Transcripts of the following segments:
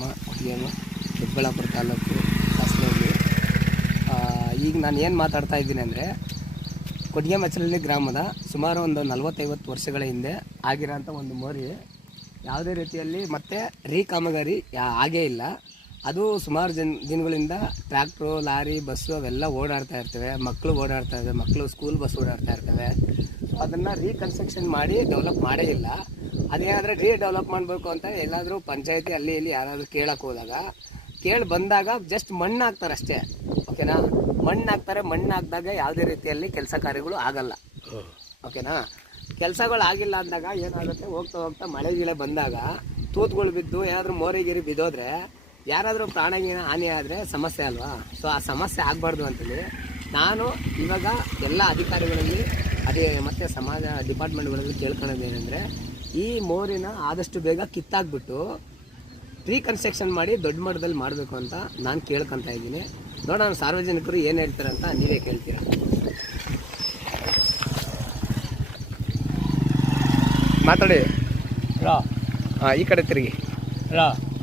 ಗ್ರಾಮ, ಕೊಟ್ಟಿಗೆಮ್ಮ, ದೊಡ್ಡಬಳ್ಳಾಪುರ ತಾಲೂಕು, ಹಾಸನಹಳ್ಳಿ. ಈಗ ನಾನು ಏನು ಮಾತಾಡ್ತಾ ಇದ್ದೀನಿ ಅಂದರೆ, ಕೊಟ್ಟಿಗೆಮಚ್ಚಲಹಳ್ಳಿ ಗ್ರಾಮದ ಸುಮಾರು ಒಂದು 40-50 ವರ್ಷಗಳ ಹಿಂದೆ ಆಗಿರೋಂಥ ಒಂದು ಮೋರಿ ಯಾವುದೇ ರೀತಿಯಲ್ಲಿ ಮತ್ತೆ ಕಾಮಗಾರಿ ಆಗೇ ಇಲ್ಲ. ಅದು ಸುಮಾರು ದಿನಗಳಿಂದ ಟ್ರ್ಯಾಕ್ಟ್ರು, ಲಾರಿ, ಬಸ್ಸು ಅವೆಲ್ಲ ಓಡಾಡ್ತಾ ಇರ್ತವೆ, ಮಕ್ಕಳು ಓಡಾಡ್ತಾ ಇರ್ತವೆ, ಮಕ್ಕಳು ಸ್ಕೂಲ್ ಬಸ್ ಓಡಾಡ್ತಾ ಇರ್ತವೆ. ಸೊ ಅದನ್ನು ರೀಕನ್ಸ್ಟ್ರಕ್ಷನ್ ಮಾಡಿ ಡೆವಲಪ್ ಮಾಡೇ ಇಲ್ಲ. ಅದೇನಾದರೆ ಡೆವಲಪ್ ಮಾಡಬೇಕು ಅಂತ ಎಲ್ಲಾದರೂ ಪಂಚಾಯತಿ ಅಲ್ಲಿ ಇಲ್ಲಿ ಯಾರಾದರೂ ಕೇಳಕ್ಕೆ ಹೋದಾಗ ಬಂದಾಗ ಜಸ್ಟ್ ಮಣ್ಣು ಹಾಕ್ತಾರೆ ಅಷ್ಟೇ. ಓಕೆನಾ, ಮಣ್ಣು ಹಾಕ್ತಾರೆ. ಮಣ್ಣು ಹಾಕಿದಾಗ ಯಾವುದೇ ರೀತಿಯಲ್ಲಿ ಕೆಲಸ ಕಾರ್ಯಗಳು ಆಗಲ್ಲ. ಓಕೆನಾ, ಕೆಲಸಗಳು ಆಗಿಲ್ಲ ಅಂದಾಗ ಏನಾಗುತ್ತೆ, ಹೋಗ್ತಾ ಹೋಗ್ತಾ ಮಳೆ ಗಿಳೆ ಬಂದಾಗ ತೂತುಗಳು ಬಿದ್ದು ಏನಾದರೂ ಮೋರಿಗಿರಿ ಬಿದ್ದೋದ್ರೆ ಯಾರಾದರೂ ಪ್ರಾಣಗೀನ ಹಾನಿ ಆದರೆ ಸಮಸ್ಯೆ ಅಲ್ವಾ. ಸೊ ಆ ಸಮಸ್ಯೆ ಆಗಬಾರ್ದು ಅಂತೇಳಿ ನಾನು ಇವಾಗ ಎಲ್ಲ ಅಧಿಕಾರಿಗಳಲ್ಲಿ ಮತ್ತು ಸಮಾಜ ಡಿಪಾರ್ಟ್ಮೆಂಟ್ಗಳಲ್ಲಿ ಕೇಳ್ಕೊಳ್ಳೋದೇನೆಂದರೆ, ಈ ಮೋರಿನ ಆದಷ್ಟು ಬೇಗ ಕಿತ್ತಾಕ್ಬಿಟ್ಟು ರೀಕನ್ಸ್ಟ್ರಕ್ಷನ್ ಮಾಡಿ ದೊಡ್ಡ ಮಟ್ಟದಲ್ಲಿ ಮಾಡಬೇಕು ಅಂತ ನಾನು ಕೇಳ್ಕೊತಾ ಇದ್ದೀನಿ. ನೋಡೋಣ ಸಾರ್ವಜನಿಕರು ಏನು ಹೇಳ್ತಾರೆ ಅಂತ ನೀವೇ ಕೇಳ್ತೀರಾ. ಮಾತಾಡಿ. ಈ ಕಡೆ ತಿರುಗಿ.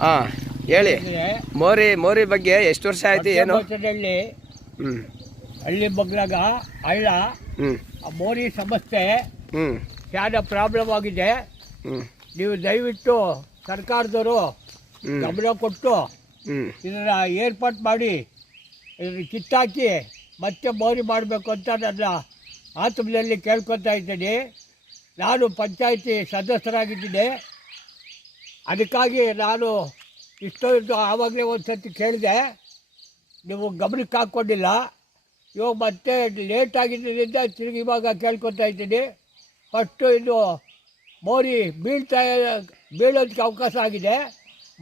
ಹಾಂ ಹೇಳಿ. ಮೋರಿ ಬಗ್ಗೆ ಎಷ್ಟು ವರ್ಷ ಆಯ್ತು, ಏನು? ಹಳ್ಳಿ ಬಗ್ಲಾಗ ಹಳ್ಳ, ಮೋರಿ ಸಮಸ್ಯೆ ಯಾವ್ದು ಪ್ರಾಬ್ಲಮ್ ಆಗಿದೆ. ನೀವು ದಯವಿಟ್ಟು ಸರ್ಕಾರದವರು ಗಮನ ಕೊಟ್ಟು ಇದನ್ನ ಏರ್ಪಾಟ್ ಮಾಡಿ ಇದನ್ನು ಕಿತ್ತಾಕಿ ಮತ್ತೆ ಮೋರಿ ಮಾಡಬೇಕು ಅಂತ ನನ್ನ ಆತ್ಮದಲ್ಲಿ ಕೇಳ್ಕೊತಾ ಇದ್ದೀನಿ. ನಾನು ಪಂಚಾಯಿತಿ ಸದಸ್ಯರಾಗಿದ್ದೀನಿ. ಅದಕ್ಕಾಗಿ ನಾನು ಇಷ್ಟೊಂದು ಆವಾಗಲೇ ಒಂದು ಸರ್ತಿ ಕೇಳಿದೆ, ನೀವು ಗಮನಕ್ಕೆ ಹಾಕ್ಕೊಂಡಿಲ್ಲ. ಇವಾಗ ಮತ್ತೆ ಲೇಟ್ ಆಗಿದ್ದರಿಂದ ತಿರುಗಿ ಇವಾಗ ಕೇಳ್ಕೊತಾ ಇದ್ದೀನಿ. ಫಸ್ಟು ಇದು ಮೋರಿ ಬೀಳೋದಕ್ಕೆ ಅವಕಾಶ ಆಗಿದೆ.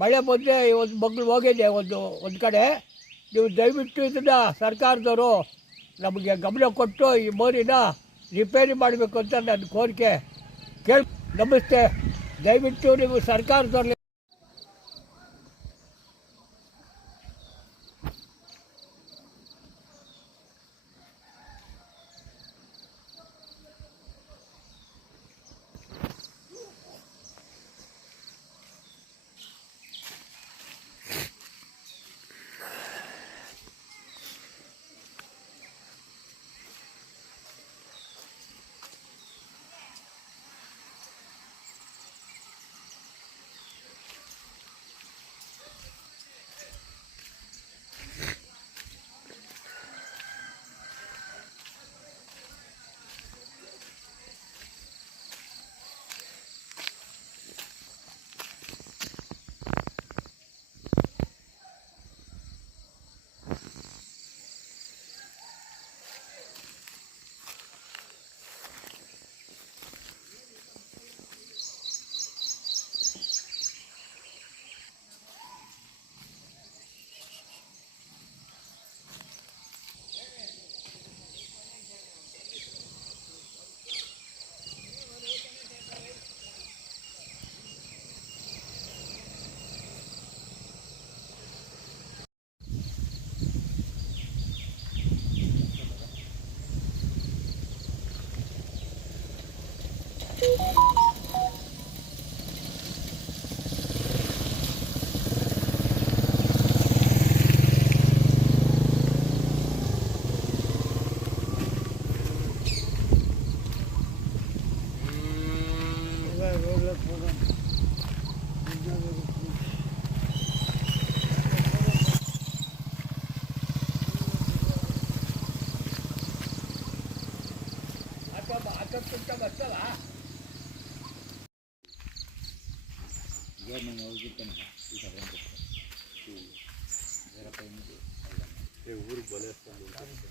ಮಳೆ ಬಂದರೆ ಒಂದು ಮಗಳು ಹೋಗಿದೆ ಒಂದು ಕಡೆ. ನೀವು ದಯವಿಟ್ಟು ಇದನ್ನು ಸರ್ಕಾರದವರು ನಮಗೆ ಗಮನ ಕೊಟ್ಟು ಈ ಮೋರಿನ ರಿಪೇರಿ ಮಾಡಬೇಕು ಅಂತ ನನ್ನ ಕೋರಿಕೆ ನಮಸ್ತೆ. ದಯವಿಟ್ಟು ನೀವು ಸರ್ಕಾರದವ್ರಲ್ಲಿ ಊರಿಗೆ ಬಲೇಸ್ಕೊಂಡು ಬಂದು